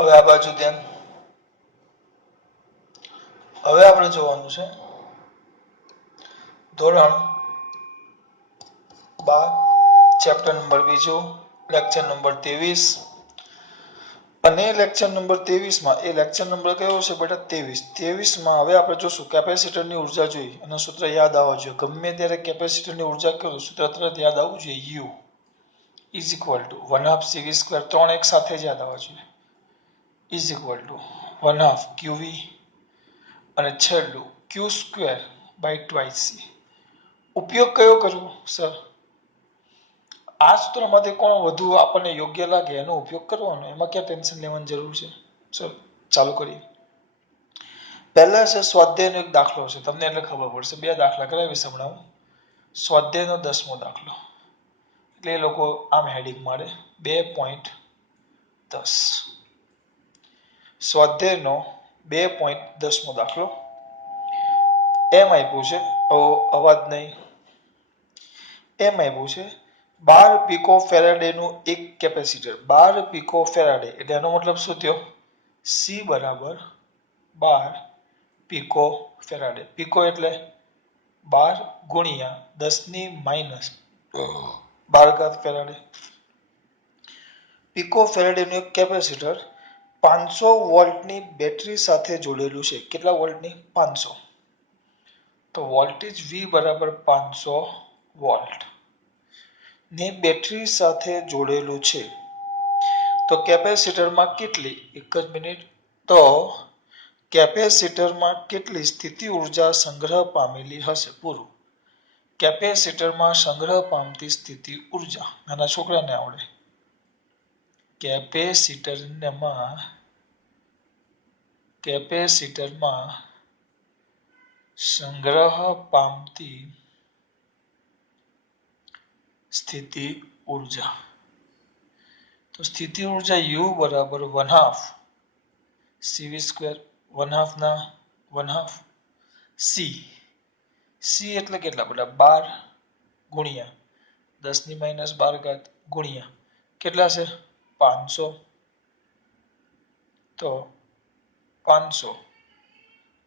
હવે આ બાજુ ધ્યાન. હવે આપણે જોવાનું છે ધોરણ 12 ચેપ્ટર નંબર 2 લેક્ચર નંબર 23 અને લેક્ચર નંબર 23 માં એ લેક્ચર નંબર કયો છે બેટા 23 માં હવે આપણે જોશું કેપેસિટરની ઉર્જા જોઈ અને સૂત્ર યાદ આવવા જોઈએ. ગમે ત્યારે કેપેસિટરની ઉર્જા કરું સૂત્ર તરત યાદ આવવું જોઈએ. U is equal to 1/2 CV², ત્રણ એક સાથે જ યાદ આવવા જોઈએ. is equal to 1/2 QV અને છેલ્લું Q²/2C. ઉપયોગ કયો કરવો સર? આ સૂત્રમાંથી કોણ વધુ આપણને યોગ્ય લાગે એનો ઉપયોગ કરવાનો, એમાં ક્યાં ટેન્શન લેવાની જરૂર છે. ચલો ચાલુ કરીએ. પહેલા છે સ્વાધ્યાયનો એક દાખલો છે, તમને એટલે ખબર પડશે. બે દાખલા કરાવી સંભળાવું. સ્વાધ્યાયનો 10મો દાખલો, એટલે એ લોકો આમ હેડિંગ મારે 2.10. સ્વાધ્યાયનો 2.10મો દાખલો. એમ આપ્યું છે, અવાજ નહીં. એમ આપ્યું છે 12 પીકો ફેરાડેનું એક કેપેસિટર. 12 પીકો ફેરાડે એટલે એનો મતલબ શું થયો? C બરાબર 12 પીકો ફેરાડે. પીકો એટલે 12 ગુણ્યા 10⁻12 ફેરાડે. પીકો ફેરાડેનું એક કેપેસિટર 500 વોલ્ટની બેટરી સાથે જોડેલું છે. કેટલા વોલ્ટની? 500. તો વોલ્ટેજ V બરાબર 500 વોલ્ટ ની બેટરી સાથે જોડેલું છે. તો કેપેસિટરમાં કેટલી, એક જ મિનિટ, તો કેપેસિટરમાં કેટલી સ્થિતિ ઉર્જા સંગ્રહ પામેલી હશે? પૂરું. કેપેસિટરમાં સંગ્રહ પામતી સ્થિતિ ઉર્જા નાના છોકરાને આવડે. કેપેસિટરમાં સંગ્રહ પામતી સ્થિતિ ઉર્જા. તો સ્થિતિ ઉર્જા U બરાબર 1/2 CV², 1/2 ના 1/2 C. C એટલે કેટલા બેટા? 12 ગુણ્યા 10⁻12 ગુણ્યા કેટલા છે? 500. તો 500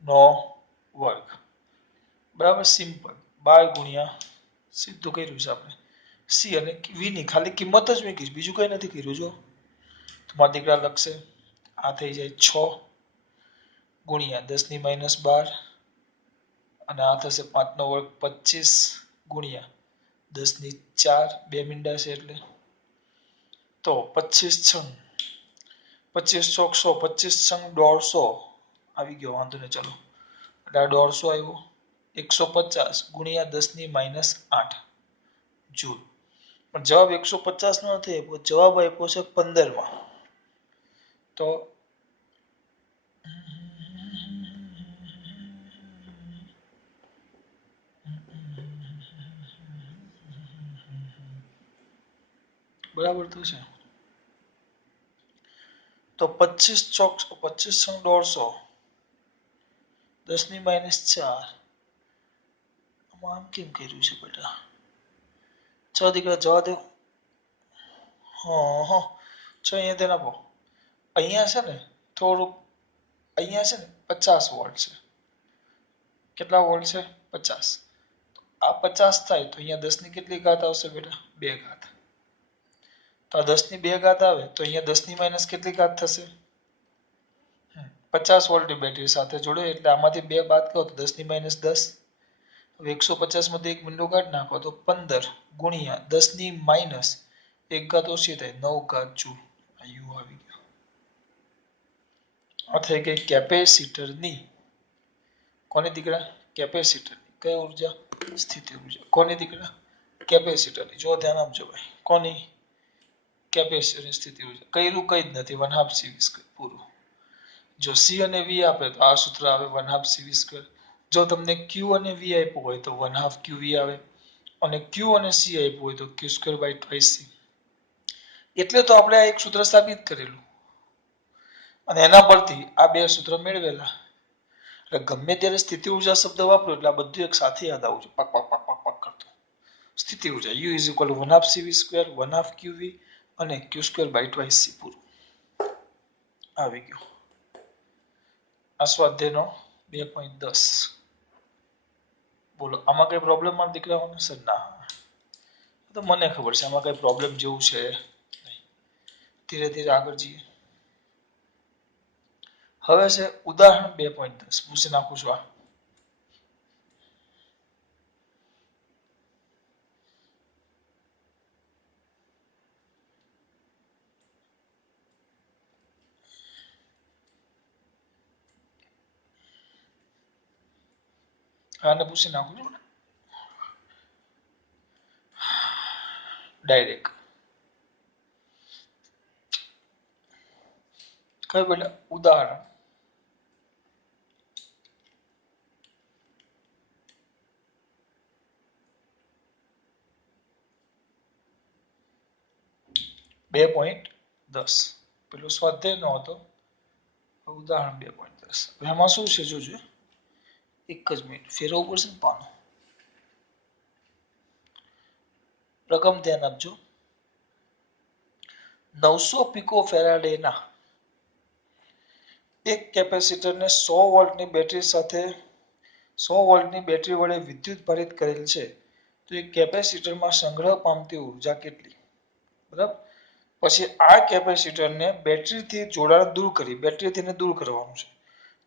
નો વર્ગ બરાબર. સિમ્પલ. 12 ગુણ્યા સીધું કર્યું છે આપણે C અને V ની ખાલી કિંમત જ મૂકી, બીજું કઈ નથી કર્યું. જો તમારા દીકરા લખશે, આ થઈ જાય 6 ગુણ્યા 10⁻12 અને આ થશે 5 નો વર્ગ 25 ગુણ્યા 10⁻4, 2 મીંડા છે એટલે. તો 25 ચોક 100, 25 150 આવી ગયો. વાંધો નહીં, ચલો. એટલે આ 150 આવ્યો. 150 ગુણ્યા 10⁻8 જૂલ. પણ જવાબ 150 નો નથી આપ્યો, જવાબ આપ્યો છે 15 માં. તો બરાબર તો છે. તો 25 ચોક 25 150 10⁻4. આમ કેમ કર્યું છે બેટા? ચલો દીકરા જવા દો. હા ચલો અહીંયા ધ્યાન આપો. અહીંયા છે ને થોડુંક, અહીંયા છે ને 50 વોલ્ટ છે. કેટલા વોલ્ટ છે? 50. આ 50 થાય તો અહીંયા 10 ની કેટલી ઘાત આવશે બેટા? 2 ઘાત. તો આ 10 ની 2 ઘાત આવે તો અહીંયા 10 ની માઇનસ કેટલી ઘાત થશે? 50 વોલ્ટની બેટરી સાથે જોડે એટલે આમાંથી 2 બાદ કરો તો 10⁻10. હવે 150 માંથી 1 મીંડો કાઢી નાખો તો 15 ગુણ્યા 10⁻1 ઘાત ઓછી થાય 9 ઘાત જૂલ. આ U આવી ગયો. આ થઈ ગઈ કેપેસિટરની. કોની દીકરા? કેપેસિટરની. કઈ ઉર્જા? સ્થિતિ ઉર્જા. કોની દીકરા? કેપેસિટરની. જો ધ્યાન આપજો ભાઈ. કોની? કેપેસિટરની સ્થિતિ ઉર્જા. કઈલું કઈ જ નથી, 1/2 CV². પૂરું. જો C અને V આપે તો આ સૂત્ર આવે 1/2 CV². જો તમને Q અને V આપ્યું હોય તો 1/2 QV આવે અને Q અને C આપ્યું હોય તો Q²/2C. એટલે તો આપણે આ એક સૂત્ર સાબિત કરેલું અને એના પરથી આ બે સૂત્ર મેળવેલા. એટલે ગમે ત્યારે સ્થિતિ ઉર્જા શબ્દ વાપરો એટલે આ બધું એક સાથે યાદ આવવું જોઈએ. પાક પાક પાક પાક પાક કરતો. સ્થિતિ ઉર્જા U = 1/2 CV², 1/2 QV અને Q²/2C. પૂરું. આવી ગયો આ સ્વાધ્યાયનો 2.10 બોલો આમાં કઈ પ્રોબ્લેમ મારા દીકરાઓને સર ના તો મને ખબર છે આમાં કઈ પ્રોબ્લેમ જેવું છે નહીં ધીરે ધીરે આગળ જઈએ હવે છે ઉદાહરણ 2.10 પૂછી નાખું છું આને પૂછી નાખું છું ડાયરેક્ટ કયું બેટા ઉદાહરણ બે પોઈન્ટ દસ પેલું સ્વાધ્યાય નો હતો ઉદાહરણ 2.10 એમાં શું છે જોજો એક જ મિનિટ ફેરવવું પડશે ને પાનું રકમ ધ્યાન આપજો 900 પિકો ફેરાડેના એક કેપેસિટરને 100 વોલ્ટની બેટરી સાથે 100 વોલ્ટની બેટરી વડે વિદ્યુત ભારિત કરેલ છે તો એ કેપેસિટરમાં સંગ્રહ પામતી ઉર્જા કેટલી બરાબર પછી આ કેપેસિટરને બેટરીથી જોડાણ દૂર કરી બેટરીથી દૂર કરવાનું છે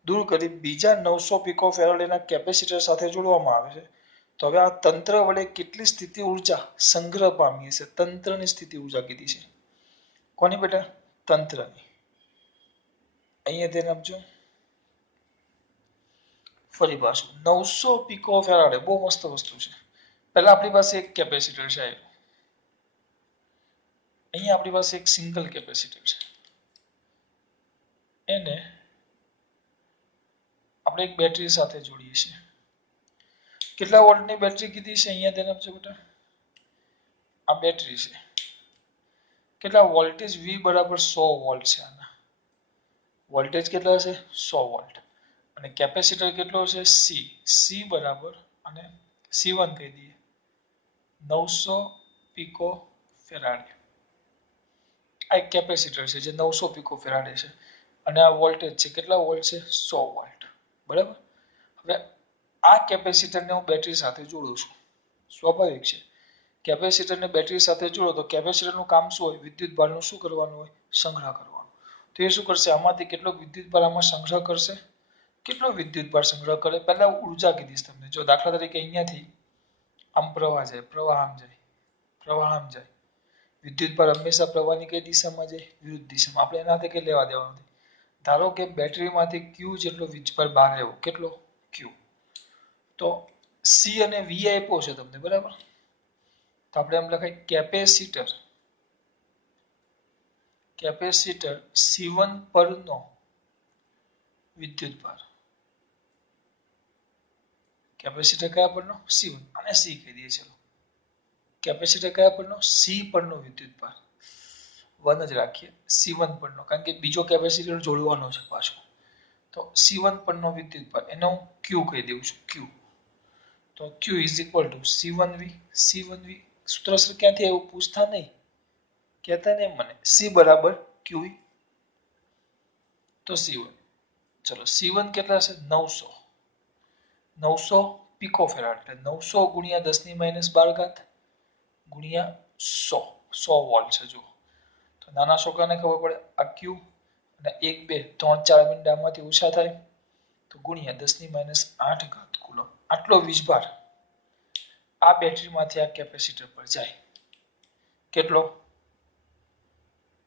દૂર કરી બીજા 900 પિકો ફેરાડેના કેપેસિટર સાથે જોડવામાં આવે છે તો હવે આ તંત્ર વડે કેટલી સ્થિતિ ઉર્જા સંગ્રહ પામી છે તંત્રની સ્થિતિ ઉર્જા કીધી છે કોની બેટા તંત્રની અહીંયા ધ્યાન આપજો ફરી પાછું 900 પિકો ફેરાડે બહુ મસ્ત વસ્તુ છે પહેલા આપણી પાસે એક કેપેસિટર છે અહીંયા આપણી પાસે એક સિંગલ કેપેસિટર છે એને આપણે એક બેટરી સાથે જોડીએ છીએ કેટલા વોલ્ટની બેટરી કીધી છે અહીંયા ધ્યાન આપજો બેટા આ બેટરી છે કેટલા વોલ્ટેજ V બરાબર 100 વોલ્ટ છે આના વોલ્ટેજ કેટલા છે 100 વોલ્ટ અને કેપેસિટર કેટલો છે C બરાબર અને C1 કહી દઈએ 900 પિકો ફેરાડે આ એક કેપેસિટર છે જે 900 પિકો ફેરાડે છે અને આ વોલ્ટેજ છે કેટલા વોલ્ટ છે 100 વોલ્ટ બરાબર હવે આ કેપેસિટરને હું બેટરી સાથે જોડું છું સ્વાભાવિક છે કેપેસિટરને બેટરી સાથે જોડો તો કેપેસિટરનું કામ શું હોય વિદ્યુત ભારનું શું કરવાનું હોય સંગ્રહ કરવાનું તો એ શું કરશે આમાંથી કેટલો વિદ્યુત ભાર આમાં સંગ્રહ કરશે કેટલો વિદ્યુત ભાર સંગ્રહ કરે પહેલા ઉર્જા કીધી તમને જો દાખલા તરીકે અહીંયાથી આમ પ્રવાહ જાય પ્રવાહ આમ જાય પ્રવાહ આમ જાય વિદ્યુત ભાર હંમેશા પ્રવાહની કઈ દિશામાં જાય વિરુદ્ધ દિશામાં આપણે એનાથી કઈ લેવા દેવાનું ધારો કે બેટરીમાંથી Q જેટલો વીજભાર બહાર આવ્યો કેટલો Q તો C અને V આપ્યો છે તમને બરાબર તો આપણે એમ લખાય કેપેસિટર C1 પરનો વિદ્યુત ભાર કેપેસિટર કયા પરનો C1 અને C કહી દઈએ ચલો કેપેસિટર કયા પરનો C પરનો વિદ્યુત ભાર 1 જ રાખીએ C1 પરનો કારણ કે બીજો કેપેસિટર જોડવાનો છે પાછો તો C1 પરનો વિદ્યુત ભાર એને હું Q કહી દઉં છું Q તો Q C1V સૂત્ર ક્યાંથી આવ્યું પૂછતા નહીં કહેતા નહીં મને C બરાબર Q તો C1 ચલો C1 કેટલા છે 900 પિકો ફેરાડ એટલે 900 ગુણ્યા 10 ની -12 ઘાત ગુણ્યા 100 વોલ્ટ છે જો તો નાના છોકરાને ખબર પડે આ Q અને 1 2 3 4 મિનિટ આમાંથી ઓછા થાય તો ગુણ્યા 10 ની -8 ઘાત કુલમ આટલો વીજભાર આ બેટરીમાંથી આ કેપેસિટર પર જાય કેટલો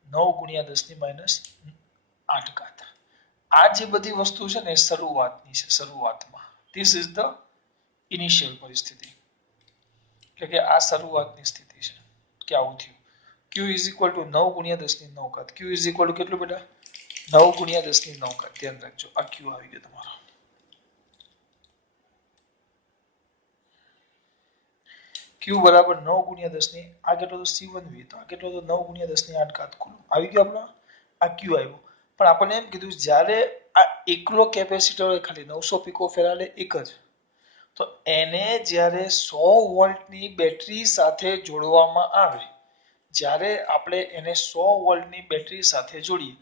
9 ગુણ્યા 10 ની -8 ઘાત આ જે બધી વસ્તુ છે ને શરૂઆતની છે શરૂઆતમાં ધીસ ઇઝ ધ ઇનિશિયલ પરિસ્થિતિ એટલે કે આ શરૂઆતની સ્થિતિ છે કે આવું થયું Q 9 ગુણ્યા 10 ની 9 ઘાત Q કેટલું બેટા 9 ગુણ્યા 10 ની 9 ઘાત ધ્યાન રાખજો આ Q આવી ગયો તમારો Q બરાબર 9 ગુણ્યા 10 ની આ કેટલો તો C1V તો આ કેટલો તો 9 ગુણ્યા 10 ની 8 ઘાત કુલમ આવી ગયો આપણો આ Q આવ્યો પણ આપણને એમ કીધું જ્યારે આ એકલો કેપેસિટર હોય ખાલી 900 પિકો ફેરાડે એક જ તો એને જ્યારે 100 વોલ્ટની બેટરી સાથે જોડવામાં આવે જ્યારે આપણે એને 100 વોલ્ટની બેટરી સાથે જોડીએ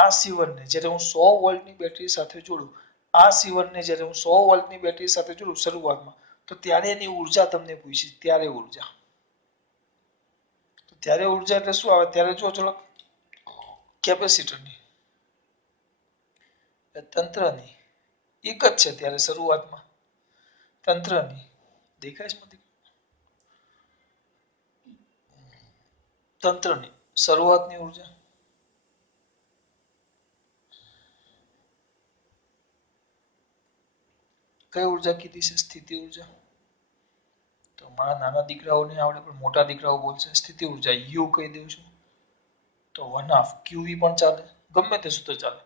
આ C1 ને જ્યારે હું 100 વોલ્ટની બેટરી સાથે જોડું, આ C1 ને જ્યારે હું 100 વોલ્ટની બેટરી સાથે જોડું શરૂઆતમાં, તો ત્યારે એની ઉર્જા તમને પૂછી, ત્યારે ઉર્જા. તો ત્યારે ઉર્જા એટલે શું આવે? ત્યારે જો ચલો કેપેસિટરની તંત્રની એક જ છે ત્યારે શરૂઆતમાં તંત્રની દેખાય છે મને તંત્રની શરૂઆતની ઉર્જા કઈ ઉર્જા કીધી છે? સ્થિતિ ઉર્જા. તો મારા નાના દીકરાઓને આવડે પણ મોટા દીકરાઓ બોલશે સ્થિતિ ઉર્જા યુ કહી દઉં છું. તો 1/2 QV પણ ચાલે, ગમે તે સૂત્ર ચાલે.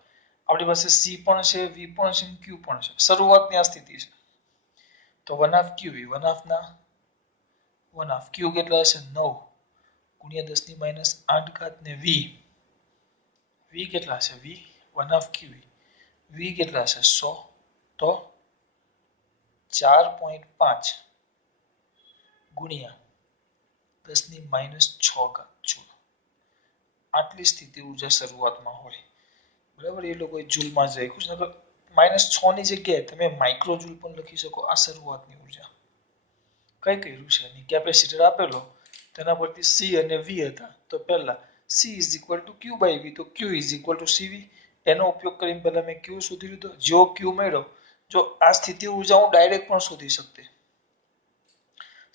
આપણી પાસે C પણ છે, V પણ છે, Q પણ છે. શરૂઆતની આ સ્થિતિ છે. તો 1/2 QV, 1/2 Q કેટલા હશે? 9 ગુણ્યા 10 - 8 ઘાત ને V. V કેટલા છે? V 1/2 QV. V કેટલા છે? 100. તો 4.5 ગુણ્યા 10 - 6 ઘાત જૂલ. આટલી સ્થિતિ ઉર્જા શરૂઆતમાં હોય. બરાબર, એ લોકોએ જૂલમાં જ રાખ્યું છે. -6 ની જગ્યાએ તમે માઇક્રોજૂલ પણ લખી શકો. આ શરૂઆતની ઉર્જા કઈ કર્યું છે? એની કેપેસિટર આપેલો, તેના પરથી C અને V હતા. તો પહેલા C = Q/V, તો Q = CV. એનો ઉપયોગ કરીને પહેલા મેં Q શોધી લીધો. જો Q મળ્યો, જો આ સ્થિતિ ઉર્જા હું ડાયરેક્ટ પણ શોધી શકતી.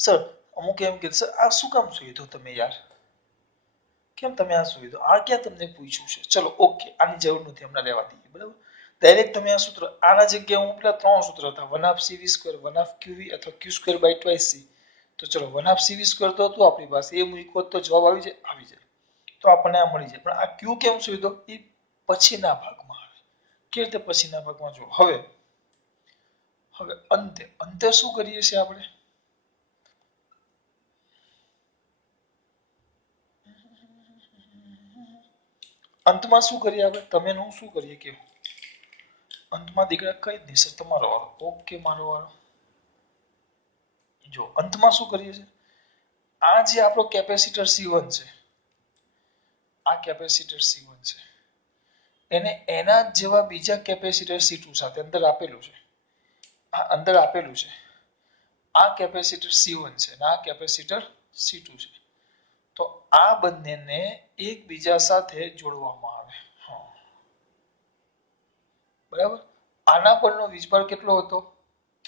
સર અમુક એમ કે સર આ શું કામ શોધ્યું તમે યાર? કેમ તમે આ શોધ્યું? આ ક્યાં તમને પૂછ્યું છે? ચલો ઓકે, આની જરૂર નથી, હમણાં રહેવા દઈએ. બરાબર, ડાયરેક્ટ તમે આ સૂત્ર, આના જગ્યાએ હું પેલા 3 સૂત્ર હતા, 1/2 CV², 1/2 QV અથવા Q²/2C. તો ચલો 1/2 CV² તો હતું આપણી પાસે, એ મૂકો તો જવાબ આવી જાય, આવી જાય. તો આપણને આ મળી જાય. પણ આ Q કેમ શોધ્યો? એ પછીના ભાગમાં આવે. કેવી રીતે પછીના ભાગમાં? જો હવે અંતે શું કરીએ છીએ આપણે? અંતમાં શું કરીએ આપણે? તમે હું શું કરીએ કે અંતમાં દીકરા કઈ જ નહીં સર, તમારો વારો. ઓકે, મારો વારો. જો અંતમાં શું કરીએ છીએ? આ જે આપણો કેપેસિટર C1 છે, આ કેપેસિટર C1 છે, એને એના જેવા બીજા કેપેસિટર C2 સાથે અંદર આપેલું છે. આ અંદર આપેલું છે. આ કેપેસિટર C1 છે અને આ કેપેસિટર C2 છે. તો આ બંનેને એકબીજા સાથે જોડવામાં આવે. બરાબર, આના પરનો વીજભાર કેટલો હતો? Q.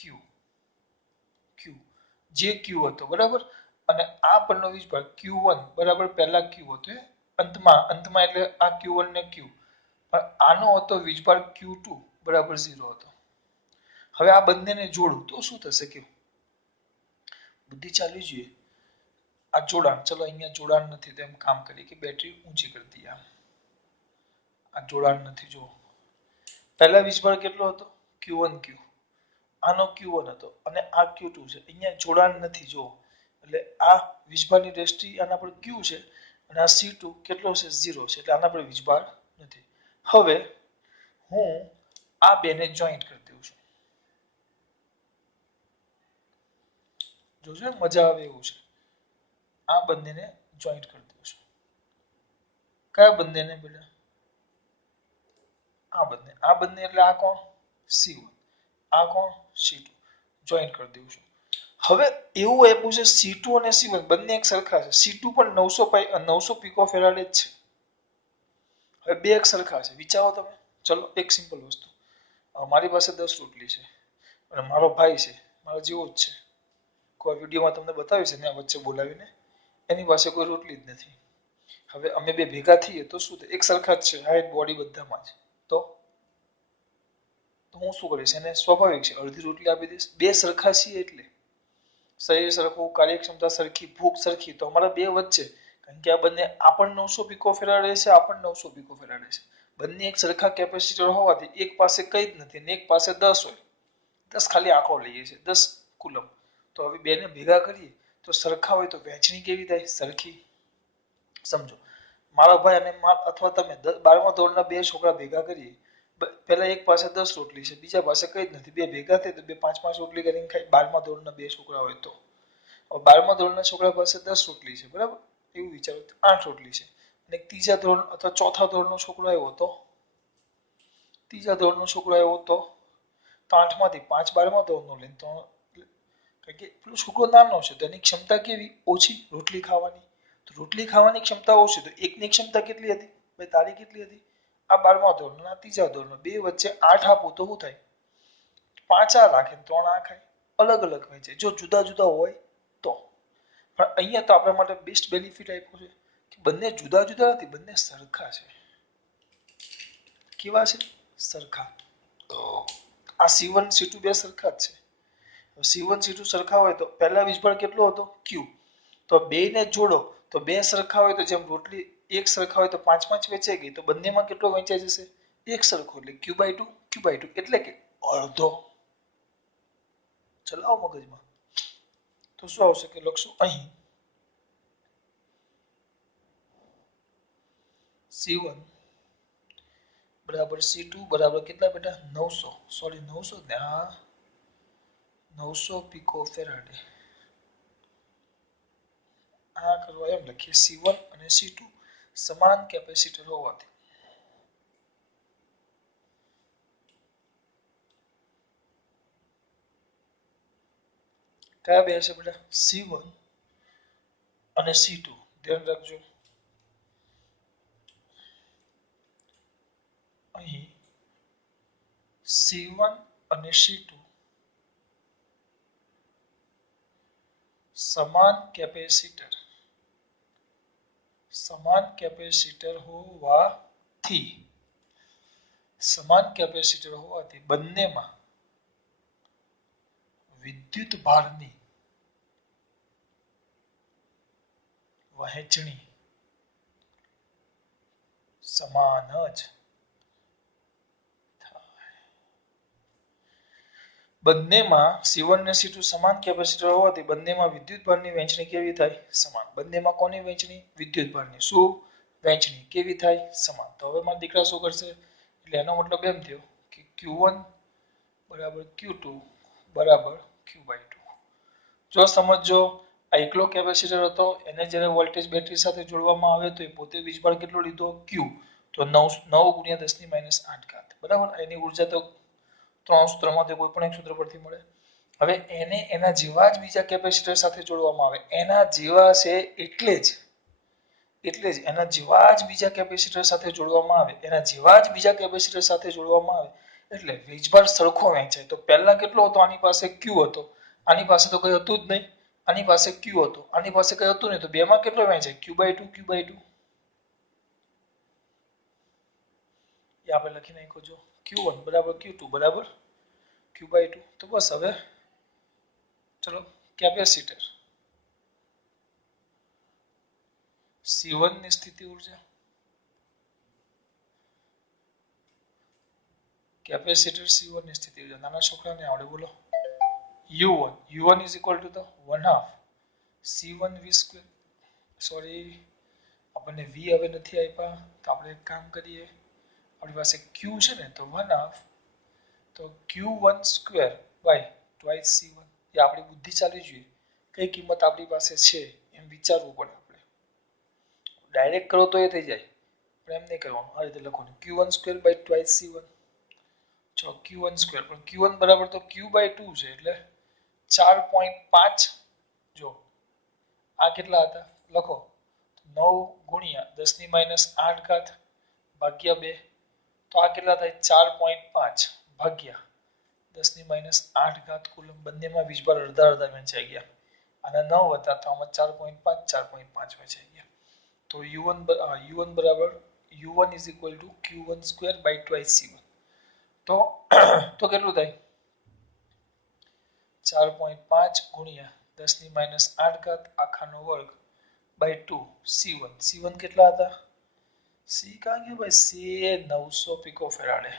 જે Q હતો. બરાબર, અને આ પરનો વીજભાર Q1 બરાબર પહેલા Q હતો, અંતમાં એટલે આ Q1 ને Q. પણ આનો હતો વીજભાર Q2 બરાબર 0 હતો. હવે આ બંનેને જોડું તો શું થશે? કે બુદ્ધિ ચાલવી જોઈએ. આ જોડાણ, ચલો અહીંયા જોડાણ નથી તો એમ કામ કરીએ કે બેટરી ઊંચી કરી દઈએ. આ જોડાણ નથી. જો પહેલા વીજભાર કેટલો હતો? Q1 Q. આનો Q1 હતો અને આ Q2 છે. અહીંયા જોડાણ નથી. જો એટલે આ વીજભારની દ્રષ્ટિ આના પર Q છે અને આ C2 કેટલો છે? 0 છે. એટલે આના પર વીજભાર નથી. હવે હું આ બેને જોઈન્ટ કરી દઉં છું. જોજો મજા આવે એવું છે. આ બંનેને જોઈન્ટ કરી દઉં છું. કયા બંનેને? બેટા આ બંને એટલે આ કોણ? C1, આ કોણ? C2. જોઈન્ટ કરી દઉં છું. હવે એવું આપ્યું છે C2 અને C1 બંને એક સરખા છે. C2 પણ 900 પિકોફેરાડે જ છે. હવે બે એક સરખા છે. વિચારો તમે. ચલો એક સિમ્પલ વસ્તુ, મારી પાસે 10 રોટલી છે અને મારો ભાઈ છે, મારા જેવો જ છે. કોઈ વિડીયોમાં તમને બતાવ્યું છે ને વચ્ચે બોલાવીને, એની પાસે કોઈ રોટલી જ નથી. હવે અમે બે ભેગા થઈએ તો શું થાય? એક સરખા જ છે, હાઈટ બોડી બધામાં જ. તો હું શું કરીશ? એને સ્વાભાવિક છે અડધી રોટલી આપી દઈશ. બે સરખા છીએ એટલે શરીર સરખું, કાર્યક્ષમતા સરખી, ભૂખ સરખી, તો અમારા બે વચ્ચે, કારણ કે આ બંને આપણ 900 પિકોફેરાડે છે, આપણ 900 પિકોફેરાડે છે. બંને એક સરખા કેપેસિટર હોવાથી એક પાસે કઈ જ નથી અને એક પાસે 10 હોય. 10 ખાલી આંકડો લઈએ છીએ, 10 કુલમ. તો હવે બેને ભેગા કરીએ તો સરખા હોય તો વહેંચણી કેવી થાય? સરખી. સમજો, મારો ભાઈ અને અથવા તમે 12મા ધોરણના બે છોકરા ભેગા કરીએ. પહેલા એક પાસે 10 રોટલી છે, બીજા પાસે કઈ જ નથી. બે ભેગા થાય તો બે 5-5 રોટલી કરીને ખાય. 12મા ધોરણના બે છોકરા હોય તો 12મા ધોરણના છોકરા પાસે 10 રોટલી છે. બરાબર, એવું વિચારો 8 રોટલી છે. અને ત્રીજા ધોરણ અથવા ચોથા ધોરણનો છોકરો આવ્યો તો ત્રીજા ધોરણનો છોકરો આવ્યો તો 8માંથી 5 12મા ધોરણનો લઈને તો કારણ કે પેલો છોકરો નાનો છે તો એની ક્ષમતા કેવી ઓછી રોટલી ખાવાની તો રોટલી ખાવાની ક્ષમતા ઓછી તો એકની ક્ષમતા કેટલી હતી ભાઈ તારી કેટલી હતી આ 12મા ધોરણનો આ ત્રીજા ધોરણનો બે વચ્ચે 8 આપો તો શું થાય 5 આ રાખે 3 આ ખાય અલગ અલગ હોય છે જો જુદા જુદા હોય તો પણ અહીંયા તો આપણા માટે બેસ્ટ બેનિફિટ આપ્યો છે કે બંને જુદા જુદા નથી બંને સરખા છે કેવા છે સરખા આ C1 C2 બે સરખા જ છે C1 C2 સરખા હોય તો પહેલા વીજભાર કેટલો હતો Q તો બેને જોડો તો બે સરખા હોય તો જેમ રોટલી એક સરખા હોય તો 5 વેચાઈ ગઈ તો બંનેમાં કેટલો વહેંચાઈ જશે એક સરખો એટલે Q/2 એટલે કે અડધો ચલાવો મગજમાં તો શું આવશે કે લખશું અહીં C1 બરાબર C2 બરાબર કેટલા બેટા 900 ને હા 900 પિકો ફેરાડે આ કરવા એમ લખીએ C1 અને C2 સમાન કેપેસિટર હોવાથી કયા બે છે બેટા C1 અને C2 ધ્યાન રાખજો અહીં C1 અને C2 સમાન કેપેસિટર હોવાથી બંનેમાં વિદ્યુત ભારની વહેંચણી સમાન જ બંનેમાં C1 અને C2 સમાન કેપેસિટર હોવાથી બંનેમાં વિદ્યુતભારની વહેંચણી કેવી થાય સમાન બંનેમાં કોની વહેંચણી વિદ્યુતભારની શું વહેંચણી કેવી થાય સમાન તો હવે મારા દીકરા શું કરશે એટલે એનો મતલબ એમ થયો કે Q1 બરાબર Q2 બરાબર Q/2 જો સમજો આ એકલો કેપેસિટર હતો એને જ્યારે વોલ્ટેજ બેટરી સાથે જોડવામાં આવે તો એ પોતે વીજભાર કેટલો લીધો Q તો 9 × 10⁻8 બરાબર એની ઉર્જા તો 3 સૂત્રમાંથી કોઈ પણ એક સૂત્ર પરથી મળે હવે એને એના જેવા જ બીજા કેપેસિટર સાથે જોડવામાં આવે એના જેવા છે એટલે જ એના જેવા જ બીજા કેપેસિટર સાથે જોડવામાં આવે એટલે વીજભાર સરખો વહેંચાય તો પહેલા કેટલો હતો આની પાસે Q હતો આની પાસે તો કઈ હતું જ નહીં આની પાસે Q હતો આની પાસે કઈ હતું નહીં તો બેમાં કેટલો વહેંચાય Q/2 એ આપણે લખી નાખો જો Q1 બરાબર Q2 બરાબર Q/2 તો બસ હવે ચલો કેપેસિટર C1 ની સ્થિતિ ઊર્જા કેપેસિટર C1 ની સ્થિતિ ઊર્જા નાના છોકરાને આવડે બોલો U1 is equal to the 1/2 C1 V². Sorry આપણને V હવે નથી આપ્યા તો આપણે એક કામ કરીએ આપણી પાસે Q છે ને તો 1/2 તો Q1² by twice C1 એ આપણી બુદ્ધિ ચાલવી જોઈએ કઈ કિંમત આપણી પાસે છે એમ વિચારવું પડે આપણે ડાયરેક્ટ કરો તો એ થઈ જાય પણ એમ નહીં કરવાનું આ રીતે લખવાનું Q1² by twice C1 જો Q1² પણ Q1 બરાબર તો Q/2 છે એટલે 4.5 જો આ કેટલા હતા લખો 9 × 10⁻8 ભાગ્યા 2 તો આ કેટલા થાય 4.5 ભાગ્યા 10⁻8 કુલમ બંનેમાં વીજભાર અડધા અડધા વહેંચાઈ ગયા અને 9 હતા તો આમાં 4.5 વહેંચાઈ ગયા તો U1 બરાબર U1 is equal to Q1² by twice C1 તો કેટલું થાય 4.5 × 10⁻8 આખાનો વર્ગ by 2 C1 કેટલા હતા C કાં ગયું ભાઈ C એ 900 પિકો ફેરાડે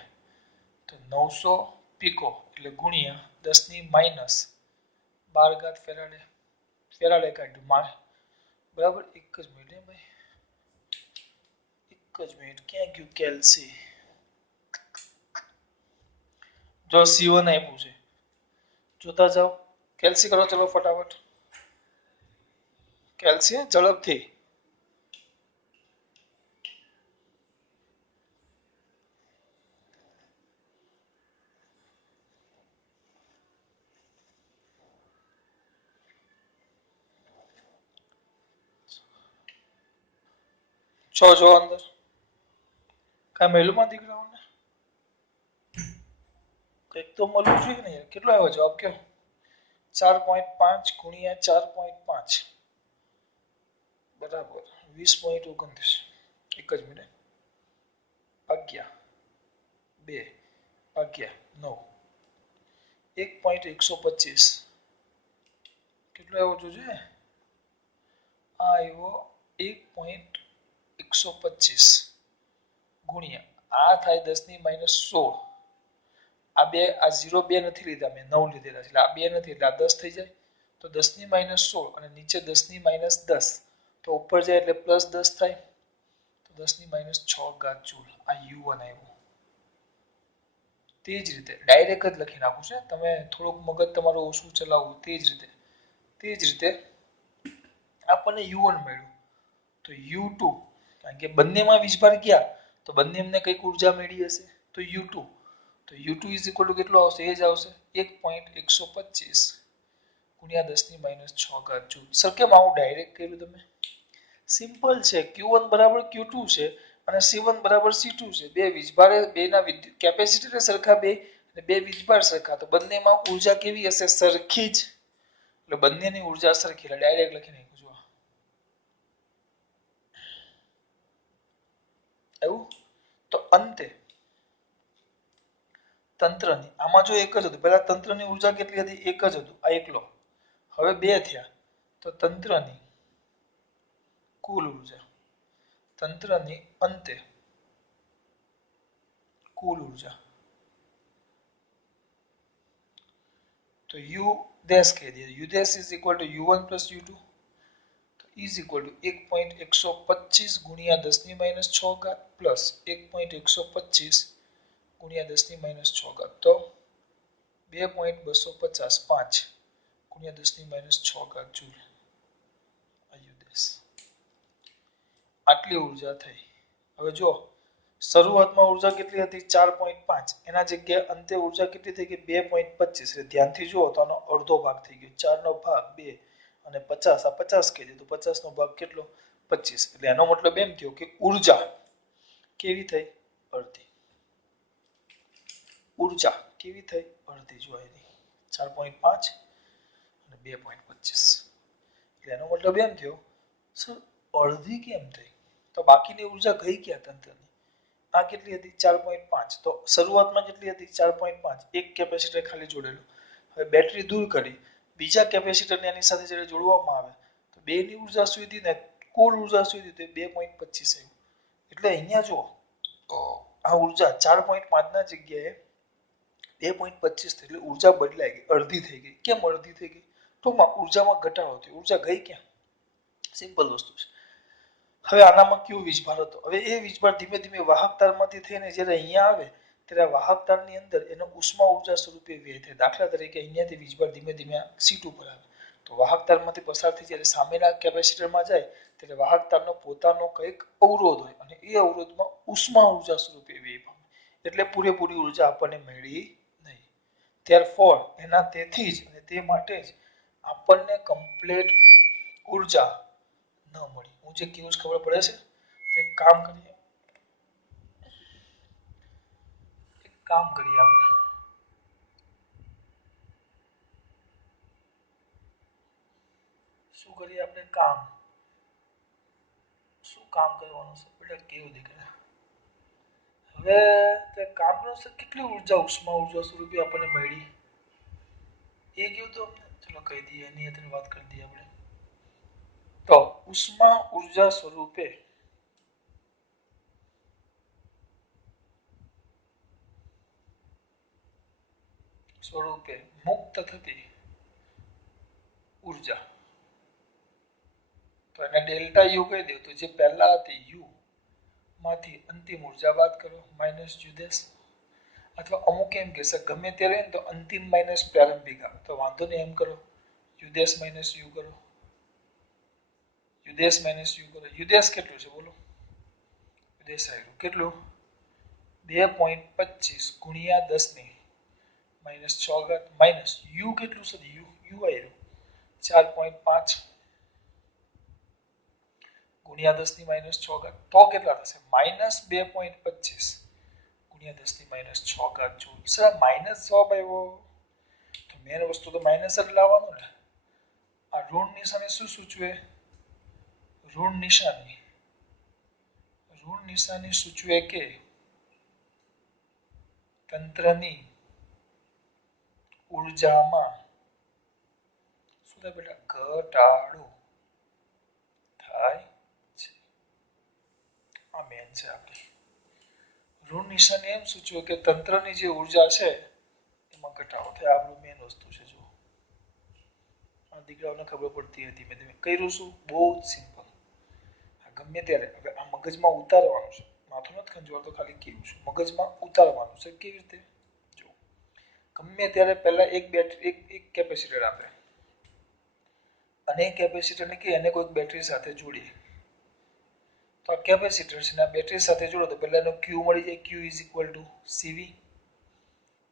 તો 900 પિકો એટલે ગુણ્યા 10⁻12 ફેરાડે કાઢ્યું બરાબર એક જ મિનિટ ભાઈ ક્યાં ગયું કેલ્સી જો C1 આપ્યું છે જોતા જાઓ કેલ્સી કરો ચલો ફટાફટ કેલ્સી ઝડપથી જો અંદર કાંઈ મેલુમાં દીકરાઓને કંઈક તો મળવું જોઈએ ને યાર. કેટલો આવ્યો જવાબ કયો? 4.5 ગુણ્યા 4.5 બરાબર 20.29. એક જ મિનિટ. 11 2 ભાગ્યા 9 1.125 કેટલો આવ્યો જોજે. આ આવ્યો 1.125 ગુણ્યા આ થાય 10⁻16. આ બે આ 0 2 નથી લીધા મેં 9 લીધેલા છે એટલે આ 2 નથી એટલે આ 10 થઈ જાય તો 10⁻16 અને નીચે 10⁻10 તો ઉપર જાય એટલે +10 થાય તો 10⁻6 જૂલ. આ u1 આવ્યું. તે જ રીતે ડાયરેક્ટ જ લખી નાખું છે. તમે થોડુંક મગજ તમારું ઓછું ચલાવવું. તે જ રીતે આપણને u1 મળ્યું તો u2 કારણ કે બંનેમાં વીજભાર ગયા તો બંને એમને કઈક ઉર્જા મળી હશે તો u2 તો u2 કેટલો આવશે? એ જ આવશે 1.125 ગુણ્યા 10⁻6 જૂલ. સર કેમ આવું ડાયરેક્ટ કર્યું તમે? સિમ્પલ છે. Q1 બરાબર Q2 છે અને C1 બરાબર C2 છે. બે વીજભારે બેના કેપેસિટર સરખા બે અને બે વીજભાર સરખા તો બંનેમાં ઉર્જા કેવી હશે? સરખી જ. એટલે બંનેની ઉર્જા સરખી એટલે ડાયરેક્ટ લખી નાખ્યું. જો એવું તો અંતે તંત્રની આમાં જો એક જ હતું. પહેલા તંત્રની ઉર્જા કેટલી હતી? એક જ હતું. આ એકલો. હવે બે થયા તો તંત્રની કુલ ઉર્જા તંત્રની અંતે કુલ ઉર્જા તો u ડેશ કહી દે. u dash is equal to u1 plus u2 is equal to 1.125 ગુણ્યા 10⁻6 પ્લસ 1.125 ગુણ્યા 10⁻6 તો 2.255 ગુણ્યા 10⁻6 જૂલ. આટલી ઉર્જા થઈ. હવે જો શરૂઆતમાં ઉર્જા કેટલી હતી? 4.5 એના જગ્યાએ અંતે ઉર્જા કેટલી થઈ ગઈ? 2.25. એટલે ધ્યાનથી જુઓ તો આનો અડધો ભાગ થઈ ગયો. 4 નો ભાગ 2 અને 50 આ 50 કહી દીધું. 50 નો ભાગ કેટલો? 25. એટલે એનો મતલબ એમ થયો કે ઉર્જા કેવી થઈ? અડધી. ઉર્જા કેવી થઈ? અડધી. જો એની 4.5 અને 2.25. એટલે એનો મતલબ એમ થયો સર અડધી કેમ થઈ? તો બાકીની ઉર્જા ગઈ ક્યાં તંત્રની? આ કેટલી હતી? 4.5. તો શરૂઆતમાં કેટલી હતી? 4.5. એક કેપેસિટર ખાલી જોડેલું. હવે બેટરી દૂર કરી બીજા કેપેસિટરને એની સાથે જ્યારે જોડવામાં આવે તો બેની ઉર્જા શું હતી ને કુલ ઉર્જા શું હતી? 2.25 આવી. એટલે અહીંયા જો આ ઉર્જા 4.5 ના જગ્યાએ 2.25 થઈ એટલે ઉર્જા બદલાઈ ગઈ. અડધી થઈ ગઈ. કેમ અડધી થઈ ગઈ? ટૂંકમાં ઉર્જામાં ઘટાડો થયો. ઉર્જા ગઈ ક્યાં? સિમ્પલ વસ્તુ છે. હવે આનામાં કયો વીજભાર હતો? હવે એ વીજભાર ધીમે ધીમે વાહક તારમાંથી થઈને જ્યારે અહીંયા આવે ત્યારે વાહક તારની અંદર એનો ઉષ્મા ઉર્જા સ્વરૂપે વ્યય થાય. દાખલા તરીકે અહીંયાથી વીજભાર ધીમે ધીમે સીટ ઉપર આવે તો વાહક તારમાંથી પસાર થઈ જ્યારે સામેના કેપેસિટરમાં જાય ત્યારે વાહક તારનો પોતાનો કંઈક અવરોધ હોય અને એ અવરોધમાં ઉષ્મા ઉર્જા સ્વરૂપે વ્યય પામે. એટલે પૂરેપૂરી ઉર્જા આપણને મળી નહીં. ત્યારફોર એના તેથી જ અને તે માટે જ આપણને કમ્પ્લીટ ઉર્જા ન મળી. હું જે કહું છું ખબર પડે છે? તો એક કામ કરીએ આપણે શું કરીએ? આપણે શું કામ કરવાનું છે બેટા? કેવું દીકરા? હવે તે કામ કરો સર કેટલી ઉર્જા ઉષ્મા ઉર્જા સ્વરૂપે આપણને મળી એ કહ્યું તો અમને. ચલો કહી દઈએ એની અંદર વાત કરી દઈએ આપણે. તો ઉષ્મા ઉર્જા સ્વરૂપે મુક્ત થતી ઉર્જા તો એને ડેલ્ટા યુ કહી દે. તો જે પહેલા હતી યુ માંથી અંતિમ ઉર્જા બાદ કરો માઇનસ યુ ડેશ. અથવા અમુક એમ કહેશે ગમે ત્યારે તો અંતિમ માઇનસ પ્રારંભિક આવે તો વાંધો નહીં એમ કરો યુ ડેશ માઇનસ યુ કરો. યુ ડેશ માઇનસ યુ કરો. યુ ડેશ કેટલું છે બોલો? યુ ડેશ આવ્યું કેટલું? 2.25 ગુણ્યા 10⁻6 માઇનસ યુ કેટલું છે? યુ આવ્યું 4.5 ગુણ્યા 10 ની -6 ઘાત તો કેટલા થશે -2.25 ગુણ્યા 10 ની -6 ઘાત જો સર માઈનસ જવાબ આવ્યો તો મેન વસ્તુ તો માઈનસ જ લાવવાનું ને આ ઋણ નિશાની શું સૂચવે ઋણ નિશાની સૂચવે કે તંત્રની ઉર્જામાં શું થાય બેટા ઘટાડો થાય છે આ મેન છે આપણી ઋણ નિશાની એમ સૂચવે કે તંત્રની જે ઉર્જા છે એમાં ઘટાડો થાય આપણું મેન વસ્તુ છે જો આ દીકરાઓને ખબર પડતી હતી મેં તમે કર્યું શું બહુ જ સિમ્પલ ગમે ત્યારે હવે આ મગજમાં ઉતારવાનું છે માથું નથી ખંજવાળતો ખાલી કેવું છું મગજમાં ઉતારવાનું છે કેવી રીતે જો ગમે ત્યારે પહેલા એક બેટરી એક કેપેસિટર આપે અને કેપેસિટરને કે એને કોઈ બેટરી સાથે જોડીએ તો આ કેપેસિટર છે આ બેટરી સાથે જોડો તો પહેલા એનો Q મળી જાય Q CV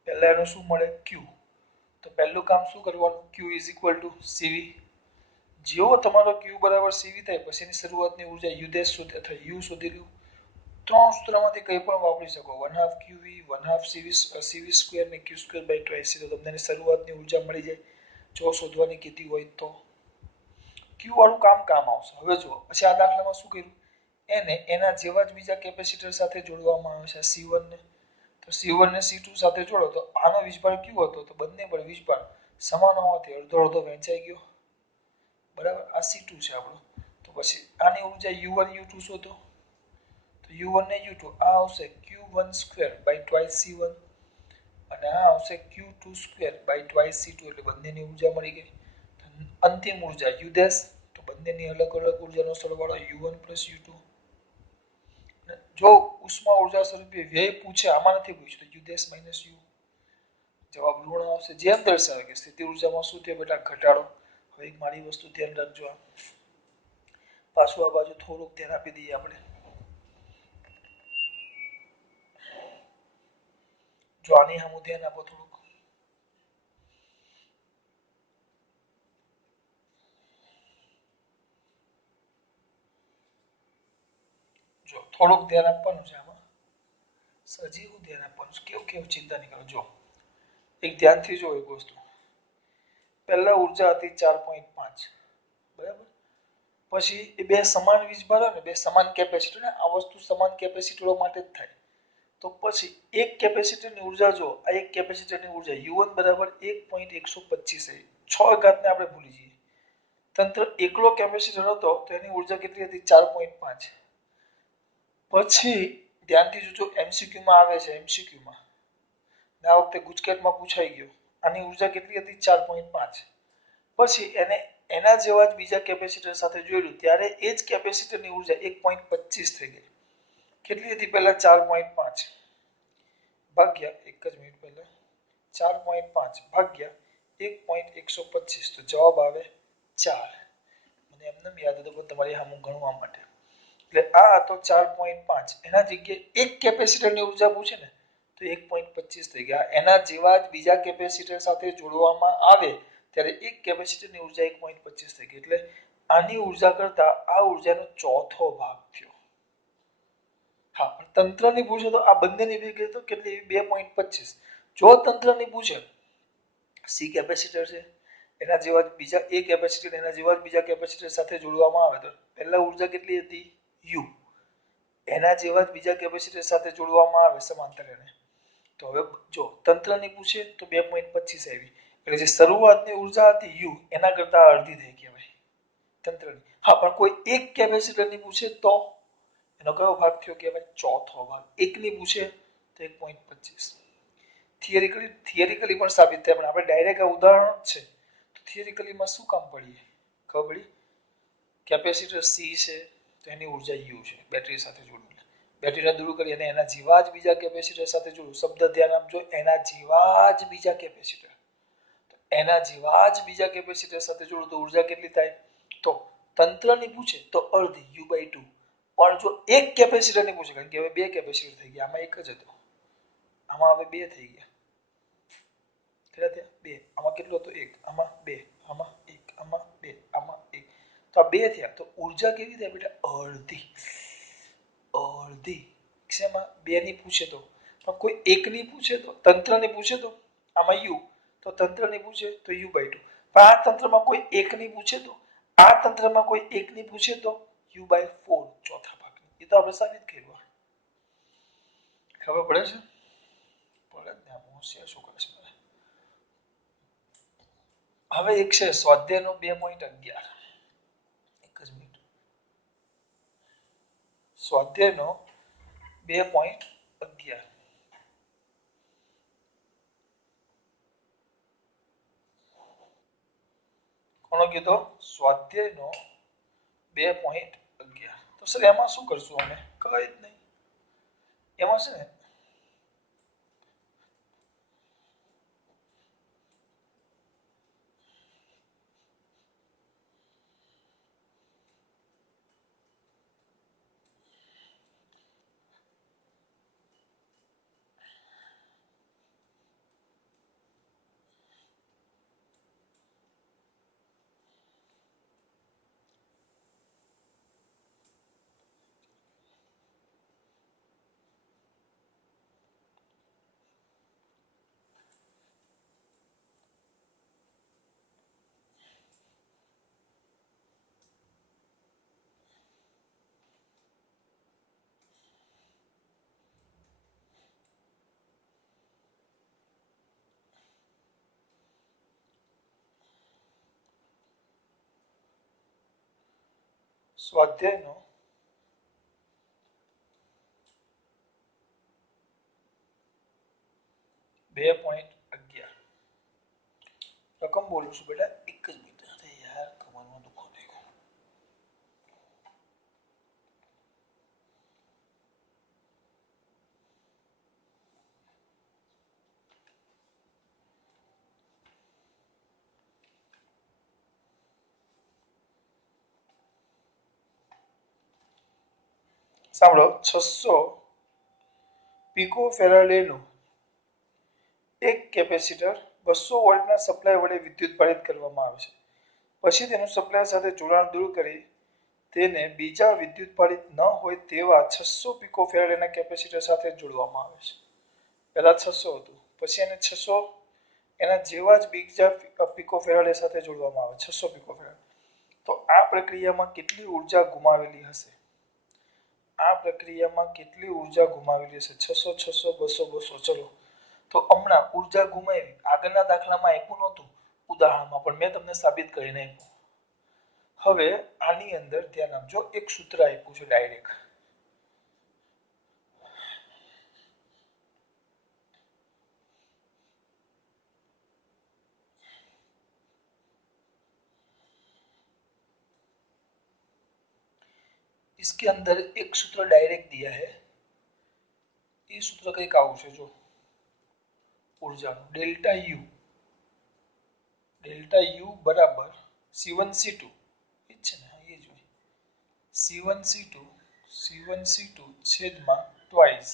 પહેલા એનું શું મળે Q તો પહેલું કામ શું કરવાનું Q CV જેવો તમારો Q બરાબર CV થાય પછીની શરૂઆતની ઉર્જા U ડેશ સુધી અથવા U સુધી લો ત્રણ સૂત્રમાંથી કંઈ પણ વાપરી શકો 1/2 QV 1/2 CV સ્ક્વેર ને Q સ્ક્વેર બાય 2 તો તમને શરૂઆતની ઉર્જા મળી જાય જો શોધવાની કીધી હોય તો Q વાળું કામ આવશે હવે જુઓ પછી આ દાખલામાં શું કર્યું એને એના જેવા જ બીજા કેપેસિટર સાથે જોડવામાં આવે છે C1 ને તો C1 ને C2 સાથે જોડો તો આનો વીજભાર Q હતો તો બંને પર વીજભાર સમાન હોવાથી અડધો અડધો વહેંચાઈ ગયો બરાબર આ C2 છે આપણો તો પછી આની ઉર્જા U1 U2 શોધો તો U1 ને U2 આ આવશે Q1 સ્ક્વેર બાય 2 C1 અને આ આવશે Q2 સ્ક્વેર બાય 2 C2 એટલે બંનેની ઉર્જા મળી ગઈ અંતિમ ઉર્જા U ડેશ તો બંનેની અલગ અલગ ઉર્જાનો સરવાળો U1 U2 જો ઉષ્મા ઉર્જા સ્વરૂપે વ્યય પૂછે આમાં નથી પૂછ્યું તો U ડેશ U જવાબ ઋણ આવશે જેમ દર્શાવે કે સ્થિતિ ઉર્જામાં શું થયો બેટા ઘટાડો હવે એક મારી વસ્તુ ધ્યાન રાખજો પાછું આ બાજુ થોડુંક ધ્યાન આપી દઈએ આપણે જો આની સામું ધ્યાન આપો થોડુંક જો થોડુંક ધ્યાન આપવાનું છે આમાં સજીવું ધ્યાન આપવાનું છે કેવું ચિંતા નહીં કરો જો એક ધ્યાનથી જો એક વસ્તુ પહેલા ઉર્જા હતી 4.5 બરાબર પછી એ બે સમાન વીજભાર ને બે સમાન કેપેસિટર ને આ વસ્તુ સમાન કેપેસિટરો માટે જ થાય તો પછી એક કેપેસિટરની ઉર્જા જો આ એક કેપેસિટરની ઉર્જા U1 બરાબર 1.125 6 ઘાતને આપણે ભૂલી જઈએ તંત્ર એકલો કેપેસિટર હતો તો એની ઉર્જા કેટલી હતી 4.5 પછી ધ્યાનથી જોજો MCQ માં આવે છે MCQ માં આ વખતે ગુજકેટમાં પૂછાઈ ગયો આની ઉર્જા કેટલી હતી 4.5 પછી એને એના જેવા જ બીજા કેપેસિટર સાથે જોડ્યું ત્યારે એ જ કેપેસિટરની ઉર્જા 1.25 થઈ ગઈ કેટલી હતી પહેલા 4.5 ભાગ્યા એક જ મિનિટ પહેલા 4.5 ભાગ્યા 1.125 તો જવાબ આવે 4 મને એમને યાદ હતું પણ તમારી સામે ગણવા માટે એટલે આ હતો 4.5 એના જગ્યાએ એક કેપેસિટરની ઉર્જા પૂછે ને તો 1.25 થઈ ગયા એના જેવા જ બીજા કેપેસિટર સાથે જોડવામાં આવે ત્યારે એક કેપેસિટરની ઉર્જા 1.25 થઈ ગઈ એટલે આની ઉર્જા કરતા આ ઉર્જાનો ચોથો ભાગ થયો હા પણ તંત્રની પૂછે તો આ બંનેની ભેગી તો કેટલી 2.25 જો તંત્રની પૂછે સી કેપેસિટર છે એના જેવા જ બીજા એ કેપેસિટર એના જેવા જ બીજા કેપેસિટર સાથે જોડવામાં આવે તો પહેલા ઉર્જા કેટલી હતી U એના જેવા જ બીજા કેપેસિટર સાથે જોડવામાં આવે સમાંતર એને તો હવે જો તંત્રની પૂછે તો 2.25 આવી એટલે જે શરૂઆતની ઉર્જા હતી U એના કરતા અડધી થઈ કહેવાય તંત્રની હા પણ કોઈ એક કેપેસિટરની પૂછે તો એનો કયો ભાગ થયો કહેવાય ચોથો ભાગ એકની પૂછે તો 1.25 થિયરિકલી પણ સાબિત થાય પણ આપણે ડાયરેક્ટ આ ઉદાહરણ જ છે તો થિયરિકલીમાં શું કામ પડીએ ખબર પડી કેપેસિટર C છે તો એની ઉર્જા U છે બેટરી સાથે જોડેલી બેટરીને દૂર કરી અને એના જેવા જ બીજા કેપેસિટર સાથે જોડું શબ્દ ધ્યાન આપજો એના જેવા જ બીજા કેપેસિટર તો એના જેવા જ બીજા કેપેસિટર સાથે જોડું તો ઉર્જા કેટલી થાય તો તંત્રની પૂછે તો અડધી U/2 પણ જો એક કેપેસિટરની પૂછે કારણ કે હવે બે કેપેસિટર થઈ ગયા આમાં એક જ હતો આમાં હવે બે થઈ ગયા કેટલા થયા બે આમાં કેટલો હતો એક આમાં બે આમાં એક આમાં બે આમાં એક તો આ 2 થયા. તો ઉર્જા કેવી થાય બેટા? અડધી. શેમાં? 2 ની પૂછે તો. પણ કોઈ એકની પૂછે તો, તંત્રની પૂછે તો આમાં યુ, તો તંત્રની પૂછે તો u/2. પણ આ તંત્રમાં કોઈ એકની પૂછે તો, આ તંત્રમાં કોઈ એકની પૂછે તો u/4 ચોથા ભાગની. એ તો આપણે સાબિત કર્યું. ખબર પડે છે? પડે જ ને. હોશિયાર શું કરે છે? હવે એક છે સ્વાધ્યાયનો 2.11. એક જ મિનિટ. સ્વાધ્યાયનો 2.11. કોનો કીધો? સ્વાધ્યાયનો 2.11. તો સર એમાં શું કરશું અમે? કઈ જ નહીં. એમાં છે ને સ્વાધ્યાયનો 2.11 રકમ બોલું છું બેટા. એક જ મિનિટ. અરે યાર, કમરમાં દુખો થઈ ગયો. સાંભળો. 600 પિકોફેરાડેનું એક કેપેસિટર 200 વોલ્ટના સપ્લાય વડે વિદ્યુત પારિત કરવામાં આવે છે. પછી તેનું સપ્લાય સાથે જોડાણ દૂર કરી તેને બીજા વિદ્યુત પારિત ન હોય તેવા 600 પિકોફેરાડેના કેપેસિટર સાથે જોડવામાં આવે છે. પહેલા 600 હતું, પછી એને 600 એના જેવા જ બીજા પિકોફેરાડે સાથે જોડવામાં આવે. 600 પિકોફેરાડે. તો આ પ્રક્રિયામાં કેટલી ઉર્જા ગુમાવેલી હશે? આ પ્રક્રિયામાં કેટલી ઉર્જા ગુમાવેલી હશે? 600 600 200 200. ચલો, તો હમણાં ઉર્જા ગુમાવી. આગળના દાખલામાં આપ્યું નહોતું, ઉદાહરણમાં, પણ મેં તમને સાબિત કરીને આપ્યું. હવે આની અંદર ધ્યાન આપજો. એક સૂત્ર આપ્યું છે ડાયરેક્ટ. इसके अंदर एक सूत्र डायरेक्ट दिया है. ये सूत्र कई आવું છે જો. ऊर्जाનું डेल्टा U बराबर C1C2. એ છે ને, એ જ હોય. C1C2 છેદમાં twice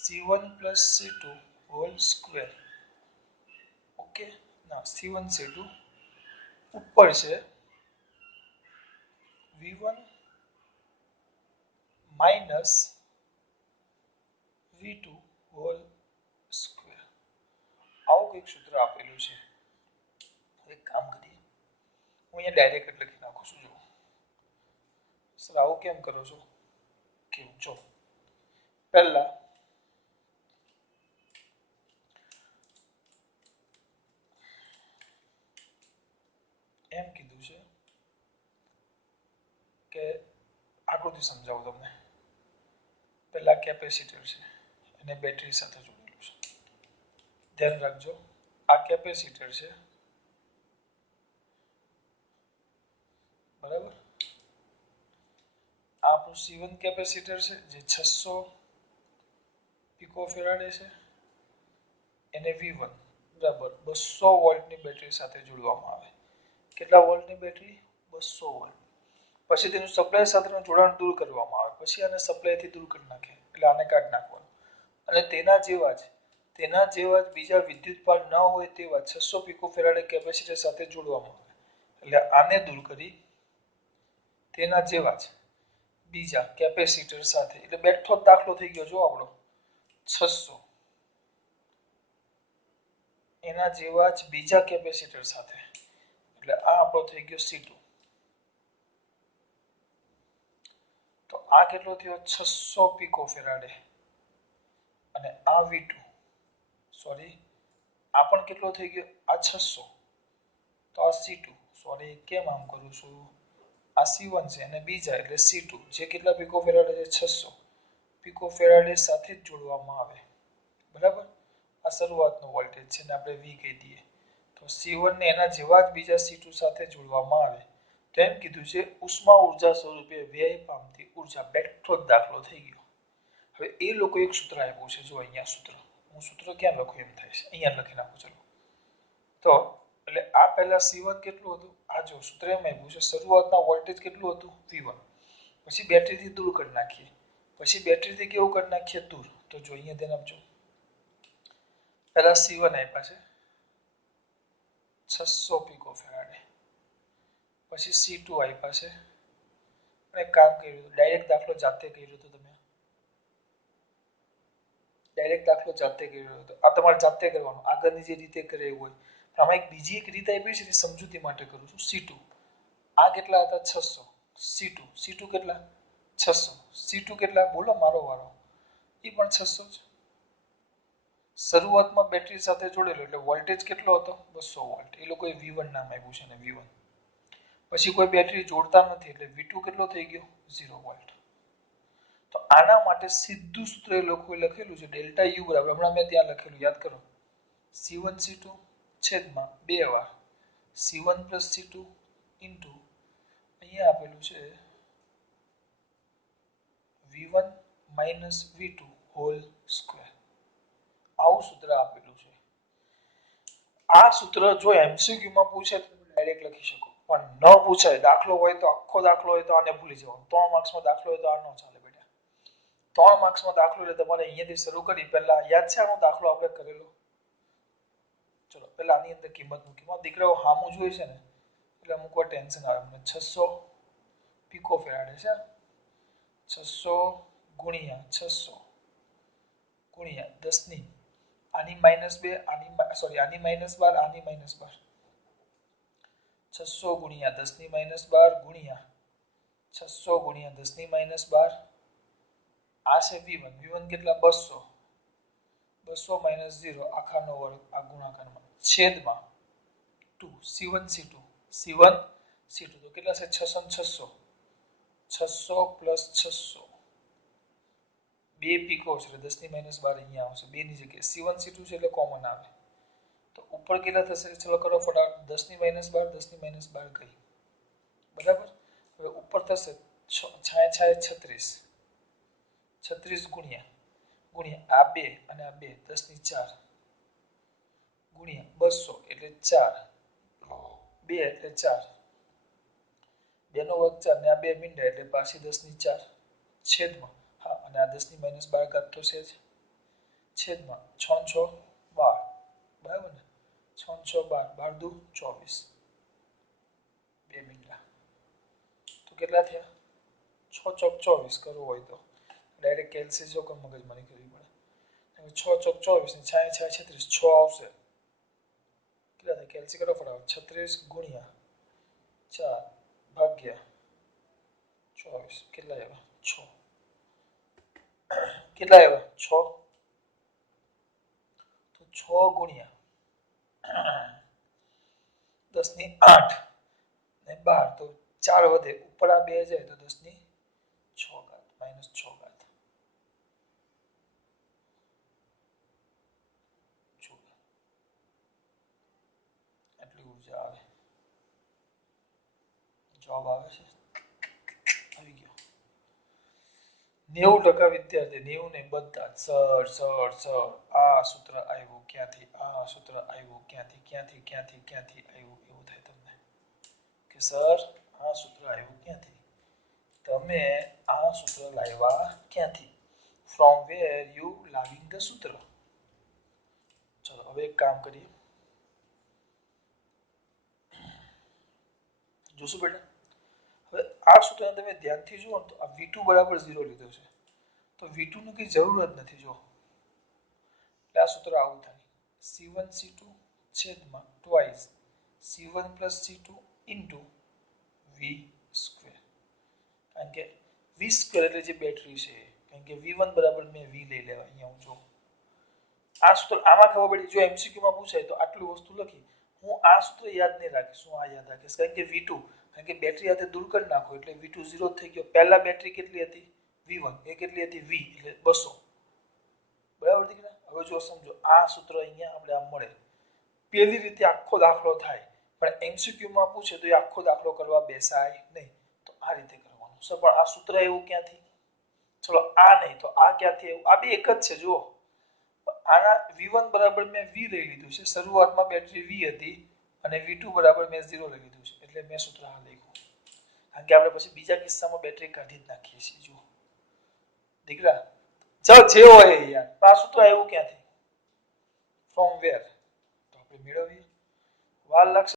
C1 plus C2 whole square. Okay. ના, C1C2 ઉપર છે V1 minus V2 whole square. આવું કંઈક સૂત્ર આપેલું છે. એક કામ કરીએ, હું અહીંયા ડાયરેક્ટ લખી નાખું છું. જો સર આવું કેમ કરો છો? કેવું? જો પહેલા એમ કીધું છે કે આકૃતિ સમજાવું તમને. પહેલા કેપેસિટર છે અને બેટરી સાથે જોડેલું છે. ધ્યાન રાખજો, આ કેપેસિટર છે, બરાબર? આ આપણું C1 કેપેસિટર છે જે 600 પિકોફેરાડે છે. એને V1 બરાબર 200 વોલ્ટની બેટરી સાથે જોડવામાં આવે. કેટલા વોલ્ટની બેટરી? 200 વોલ્ટ. પછી તેનું સપ્લાય સાથેનું જોડાણ દૂર કરવામાં આવે. પછી આને સપ્લાયથી દૂર કરી નાખે, એટલે આને કાઢી નાખવાનું. અને તેના જેવા જ બીજા વિદ્યુત ભાર ન હોય તેવા 600 પિકોફેરાડે કેપેસિટર સાથે જોડવામાં આવે. એટલે આને દૂર કરી તેના જેવા જ બીજા કેપેસિટર સાથે એટલે બેઠો જ દાખલો થઈ ગયો જો આપણો 600 એના જેવા જ બીજા કેપેસિટર સાથે એટલે આ આપણો થઈ ગયો C2 તો આ કેટલો થયો 600 પિકોફેરાડે અને આ V2 સોરી આ પણ કેટલો થઈ ગયો આ 600 તો આ C2 સોરી કેમ આમ કરું છું આ C1 છે અને બીજા એટલે C2 જે કેટલા પિકોફેરાડે છે 600 પિકોફેરાડે સાથે જ જોડવામાં આવે બરાબર આ શરૂઆતનો વોલ્ટેજ છે ને આપણે V કહી દઈએ તો C1 ને એના જેવા જ બીજા C2 સાથે જોડવામાં આવે તો એમ કીધું છે ઉષ્મા ઊર્જા સ્વરૂપે વ્યય પામતી ઊર્જા બેઠો જ દાખલો થઈ ગયો હવે એ લોકો એક સૂત્ર આપ્યું છે જો અહીંયા સૂત્ર હું સૂત્ર ક્યાં લખું એમ થાય છે અહીંયા લખી નાખું ચલો તો એટલે આ પહેલા C1 કેટલું હતું આ જો સૂત્ર એમ આપ્યું છે શરૂઆતના વોલ્ટેજ કેટલું હતું V1 પછી બેટરીથી દૂર કરી નાખીએ પછી બેટરીથી કેવું કરી નાખીએ દૂર તો જો અહીંયા ધ્યાન આપજો પહેલા C1 આપ્યા છે 600 પિકોફેરાડે પછી C2 આપ્યા છે અને કામ કર્યું ડાયરેક્ટ દાખલો જાતે કર્યો હતો તમે ડાયરેક્ટ દાખલો જાતે કર્યો હતો આ તમારે જાતે કરવાનો આગળની જે રીતે કરે એવું હોય આમાં એક બીજી એક રીત આપી છે ને સમજૂતી માટે કરું છું C2 આ કેટલા હતા 600 C2 કેટલા 600 C2 કેટલા બોલો મારો વારો એ પણ 600 છે શરૂઆતમાં બેટરી સાથે જોડેલો એટલે વોલ્ટેજ કેટલો હતો 200 વોલ્ટ એ લોકોએ V1 નામ આપ્યું છે ને V1 પછી કોઈ બેટરી જોડતા નથી એટલે V2 કેટલો થઈ ગયો 0 વોલ્ટ તો આના માટે સીધું સૂત્ર એ લોકોએ લખેલું છે ડેલ્ટા U બરાબર હમણાં મેં ત્યાં લખેલું યાદ કરો C1 C2 છેદમાં 2 વાર C1 C2 ઇન્ટુ અહીંયા આપેલું છે V1 V2 હોલ સ્ક્વેર આવું સૂત્ર આપેલું છે આ સૂત્ર જો MCQ માં પૂછે તો ડાયરેક્ટ લખી શકો પણ ન પૂછાય દાખલો હોય તો આખો દાખલો હોય તો આને ભૂલી જવાનું 3 માર્ક્સમાં દાખલો હોય તો આ ન ચાલે બેટા 3 માર્ક્સમાં દાખલો એટલે તમારે અહીંયાથી શરૂ કરી પહેલા યાદ છે આનો દાખલો આપણે કરેલો ચલો પહેલા આની અંદર કિંમત મૂકી દીકરાઓ હામું જોઈ છે ને એટલે અમુક વાર ટેન્શન આવે મને 600 પિકોફેરાડે છે 600 ગુણ્યા 600 ગુણ્યા 10 ની આની -2 આની સોરી આની -12 આની -12 600 ગુણ્યા 10 ની -12 ગુણ્યા 600 ગુણ્યા 10 ની -12 આ છે V1 કેટલા 200 200 - 0 આખાનો વર્ગ આ ગુણાકારમાં છેદમાં 2 C1 C2 તો કેટલા છે 600 600 600 2 પીકો છે 10 ની -12 અહીંયા આવશે 2 ની જગ્યાએ C1 C2 છે એટલે કોમન આવે તો ઉપર કેટલા થશે ચલો કરો ફટાફટ 10 ની -12 10 ની -12 ગઈ બરાબર હવે ઉપર થશે 36 36 ગુણ્યા આ 2 અને આ 2 10 ની 4 ગુણ્યા 200 એટલે 4 2 એટલે 4 2 નો વર્ગ 4 ને આ 2 મીંડા એટલે પાછી 10 ની 4 છેદમાં હા અને આ 10 ની -12 ઘાત તો છે જ છેદમાં 6 6 12 બરાબર ને 6 6 12 12 દુ 24 2 મીંડા તો કેટલા થયા 6 ચોક 24 કરવું હોય તો ડાયરેક્ટ કેલ્સી જો કોઈ મગજમારી કરવી પડે 6 ચોક 24 ને 6 6 36 6 આવશે કેટલા થાય કેલ્સી કરો ફટાફટ 36 ગુણ્યા 4 ભાગ્યા 24 કેટલા આવ્યા 6 કેટલા આવ્યા 6 તો 6 ગુણ્યા 10 ની 8 ને 12 તો 4 વધે ઉપર આ 2 જાય તો 10 ની 6 ઘાત -6 ઘાત આટલી ઊર્જા આવે જવાબ આવે છે આવી ગયો 90% વિદ્યાર્થી 90 ને બધા સર આ સૂત્ર આવ્યું ક્યાંથી આ સૂત્ર આવ્યું ક્યાંથી આવ્યું એવું થાય તમને કે સર આ સૂત્ર આવ્યું ક્યાંથી તમે આ સૂત્ર લાવ્યા ક્યાંથી from where you લાવીન ધ સૂત્ર ચલો હવે એક કામ કરીએ જોશું બેટા હવે આ સૂત્રને તમે ધ્યાનથી જુઓ તો આ V2 બરાબર 0 લીધો છે, તો V2 ની કઈ જરૂર જ નથી. જો એટલે આ સૂત્ર આવું થાય C1 C2 છેદમાં twice C1 plus C2 into V square. કારણ કે V સ્ક્વેર એટલે જે બેટરી છે, કારણ કે V1 બરાબર મેં V લઈ લેવા અહીંયા હું જો આ સૂત્ર આમાં ખબર પડી. જો MCQ માં પૂછાય તો આટલું વસ્તુ લખી હું આ સૂત્ર યાદ નહીં રાખીશ, હું આ યાદ રાખીશ. કારણ કે V2 કારણ કે બેટરી સાથે દૂર કરી નાખો એટલે V2 0 થઈ ગયો. પહેલા બેટરી કેટલી હતી V1, એ કેટલી હતી V એટલે 200. બરાબર દીકરા. હવે જો સમજો આ સૂત્ર અહીંયા આપણે આમ મળે. પેલી રીતે આખો દાખલો થાય, પણ MCQ માં પૂછે તો એ આખો દાખલો કરવા બેસાય નહીં. તો આ રીતે કરવાનું છે. પણ આ સૂત્ર એવું ક્યાંથી? ચલો આ નહીં તો આ ક્યાંથી આવ્યું? આ બે એક જ છે. જુઓ આના V1 બરાબર મેં V લઈ લીધું છે, શરૂઆતમાં બેટરી V હતી, અને V2 બરાબર મેં 0 લઈ લીધું છે, એટલે મેં સૂત્ર આ લખ્યું. કારણ કે આપણે પછી બીજા કિસ્સામાં બેટરી કાઢી જ નાખીએ છીએ. જુઓ દીકરા ચાલ જે હોય યાર, આ સૂત્ર આવ્યું ક્યાંથી? From where? તો આપણે મેળવીએ. વાર લાગશે.